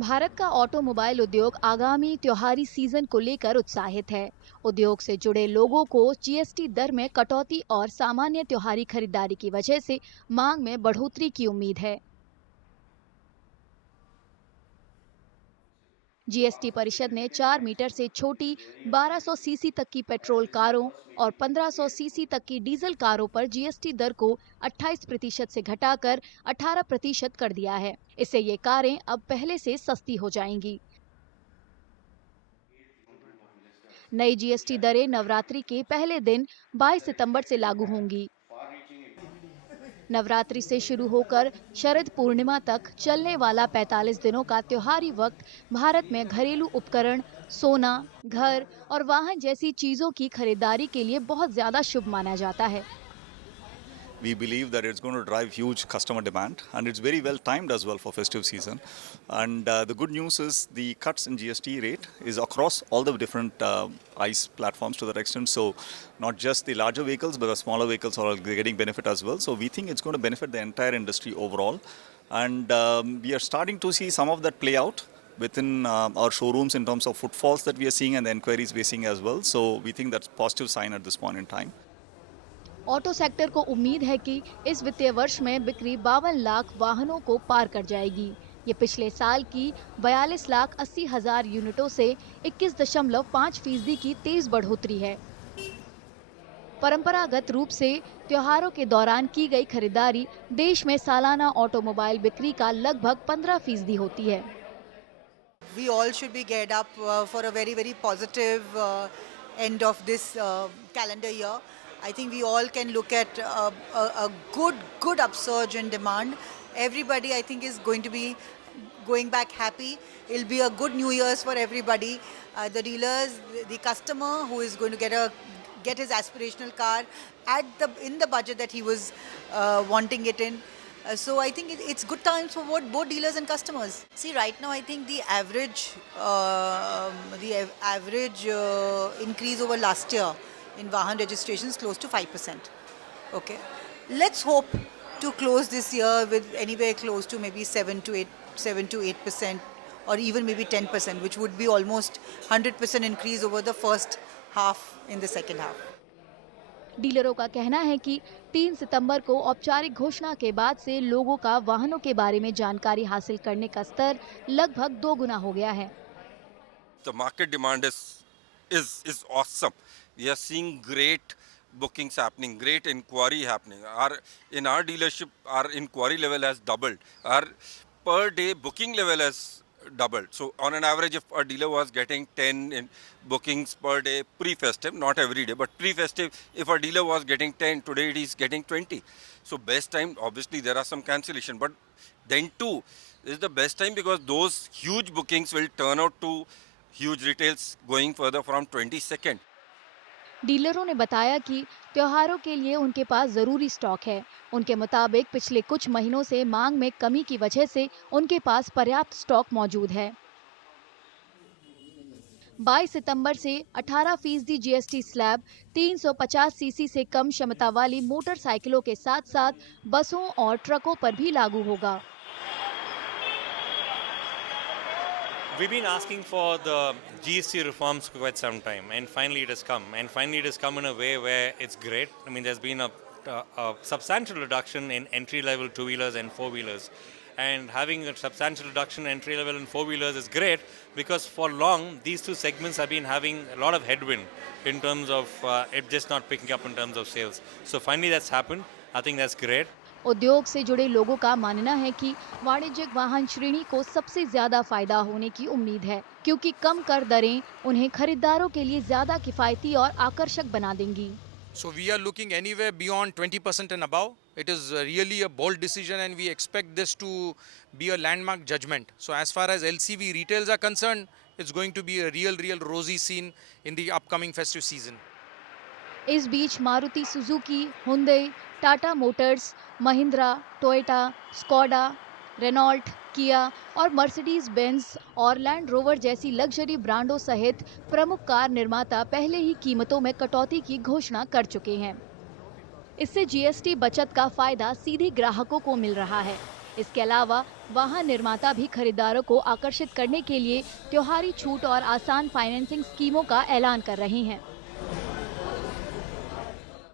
भारत का ऑटोमोबाइल उद्योग आगामी त्योहारी सीजन को लेकर उत्साहित है। उद्योग से जुड़े लोगों को जीएसटी दर में कटौती और सामान्य त्योहारी खरीदारी की वजह से मांग में बढ़ोतरी की उम्मीद है। जीएसटी परिषद ने 4 मीटर से छोटी 1200 सीसी तक की पेट्रोल कारों और 1500 सीसी तक की डीजल कारों पर जीएसटी दर को 28% से घटाकर 18% कर दिया है। इससे ये कारें अब पहले से सस्ती हो जाएंगी। नई जीएसटी दरें नवरात्रि के पहले दिन 22 सितंबर से लागू होंगी। नवरात्रि से शुरू होकर शरद पूर्णिमा तक चलने वाला 45 दिनों का त्योहारी वक्त भारत में घरेलू उपकरण, सोना, घर और वाहन जैसी चीजों की खरीदारी के लिए बहुत ज्यादा शुभ माना जाता है। We believe that it's going to drive huge customer demand, and it's very well timed as well for festive season. And the good news is the cuts in GST rate is across all the different ICE platforms to that extent. So not just the larger vehicles, but the smaller vehicles are getting benefit as well. So we think it's going to benefit the entire industry overall. And we are starting to see some of that play out within our showrooms in terms of footfalls that we are seeing and the inquiries we are seeing as well. So we think that's a positive sign at this point in time. Auto sector को उम्मीद है कि इस वित्तीय वर्ष में बिक्री 52 लाख वाहनों को पार कर जाएगी। ये पिछले साल की 42,80,000 यूनिटों से 21.5% की तेज बढ़ोतरी है। परंपरागत रूप से त्योहारों के दौरान की गई खरीदारी देश में सालाना ऑटोमोबाइल बिक्री का लगभग 15% होती है। We all should be geared up for a very positive end of this calendar year. I think we all can look at a good upsurge in demand. Everybody, I think, is going to be going back happy. It'll be a good New Year's for everybody. The dealers, the customer who is going to get his aspirational car in the budget that he was wanting it in. So I think it's good times for both dealers and customers. See, right now I think the average increase over last year in Vahan registrations close to 5%. Okay, let's hope to close this year with anywhere close to maybe 7 to 8%, or even maybe 10%, which would be almost 100% increase over the first half in the second half. डीलरों का कहना है कि 3 सितंबर को औपचारिक घोषणा के बाद से लोगों का वाहनों के बारे में जानकारी हासिल करने का स्तर लगभग 2 गुना हो गया है। The market demand is awesome. We are seeing great bookings happening, great inquiry happening. In our dealership, our inquiry level has doubled. Our per day booking level has doubled. So on an average, if a dealer was getting 10 in bookings per day pre-festive, not every day, but pre-festive, if a dealer was getting 10, today it is getting 20. So best time, obviously there are some cancellation, but then too, this is the best time because those huge bookings will turn out to huge retails going further from 22nd. डीलरों ने बताया कि त्योहारों के लिए उनके पास जरूरी stock है। उनके मुताबिक पिछले कुछ महीनों से मांग में कमी की वजह से उनके पास पर्याप्त स्टॉक मौजूद है। 22 सितंबर से 18% जीएसटी स्लैब 350 सीसी से कम क्षमता वाली मोटरसाइकिलों के साथ साथ बसों और ट्रकों पर भी लागू होगा। We've been asking for the GST reforms for quite some time, and finally it has come. And finally it has come in a way where it's great. I mean, there's been a substantial reduction in entry-level two-wheelers and four-wheelers. And having a substantial reduction in entry-level and four-wheelers is great because for long, these two segments have been having a lot of headwind in terms of it just not picking up in terms of sales. So finally that's happened. I think that's great. उद्योग से जुड़े लोगों का मानना है कि वाणिज्यिक वाहन श्रेणी को सबसे ज्यादा फायदा होने की उम्मीद है, क्योंकि कम कर दरें उन्हें खरीदारों के लिए ज्यादा किफायती और आकर्षक बना देंगी। So we are looking anywhere beyond 20% and above. It is really a bold decision and we expect this to be a landmark judgment. So as far as LCV retails are concerned, it's going to be a real rosy scene in the upcoming festive season. इस बीच Maruti Suzuki, Hyundai, Tata Motors, Mahindra, Toyota, Skoda, Renault, Kia और Mercedes Benz और Land Rover जैसी luxury ब्रांडों सहित प्रमुख car निर्माता पहले ही कीमतों में कटौती की घोषणा कर चुके हैं। इससे जीएसटी बचत का फायदा सीधे ग्राहकों को मिल रहा है। इसके अलावा वाहन निर्माता भी खरीदारों को आकर्षित करने के लिए त्योहारी छूट और आसान फाइनेंसिंग स्कीमों का ऐलान कर रही हैं।